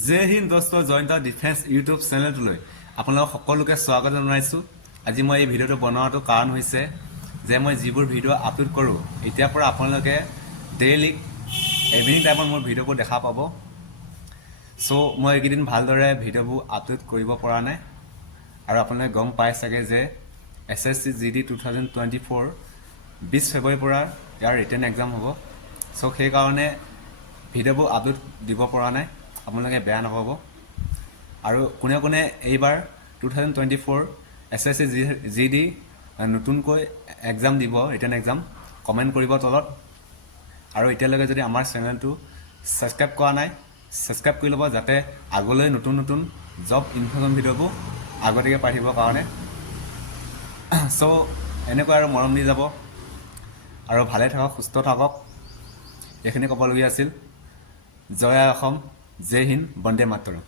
জয় হিন্দ দোস্ত Jayanta defence YouTube চেনেলটোলৈ আপোনালোক সকলোকে স্বাগত জনাইছোঁ। আজি মই এই ভিডিঅ'টো বনোৱাটো কাৰণ হৈছে যে মই যিবোৰ ভিডিঅ' আপলোড কৰোঁ এতিয়াৰ পৰা আপোনালোকে ডেইলি ইভিনিং টাইমত মোৰ ভিডিঅ'বোৰ দেখা পাব। চ' মই এইকেইদিন ভালদৰে ভিডিঅ'বোৰ আপলোড কৰিব পৰা নাই আৰু আপোনালোকে গম পাই চাগে যে SSC GD 2024 20 ফেব্ৰুৱাৰীৰ পৰা ইয়াৰ ৰিটেন এক্সাম হ'ব। চ' সেইকাৰণে ভিডিঅ'বোৰ আপলোড দিব পৰা নাই, আপোনালোকে বেয়া নাপাব। আৰু কোনে কোনে এইবাৰ 2024 SSC GD নতুনকৈ এক্সাম দিব ৰিটেন এক্সাম কমেণ্ট কৰিব তলত। আৰু এতিয়ালৈকে যদি আমাৰ চেনেলটো ছাবস্ক্ৰাইব কৰা নাই ছাবস্ক্ৰাইব কৰি ল'ব, যাতে আগলৈ নতুন নতুন জব ইনফৰ্মেশ্যন ভিডিঅ'বোৰ আগতীয়াকৈ পাই থাকিবৰ কাৰণে। চ' এনেকৈ আৰু মৰম দি যাব আৰু ভালে থাকক, সুস্থ থাকক, এইখিনি ক'বলগীয়া আছিল। জয় অসম, জয় হিন্দ, বন্দে মাতৰম।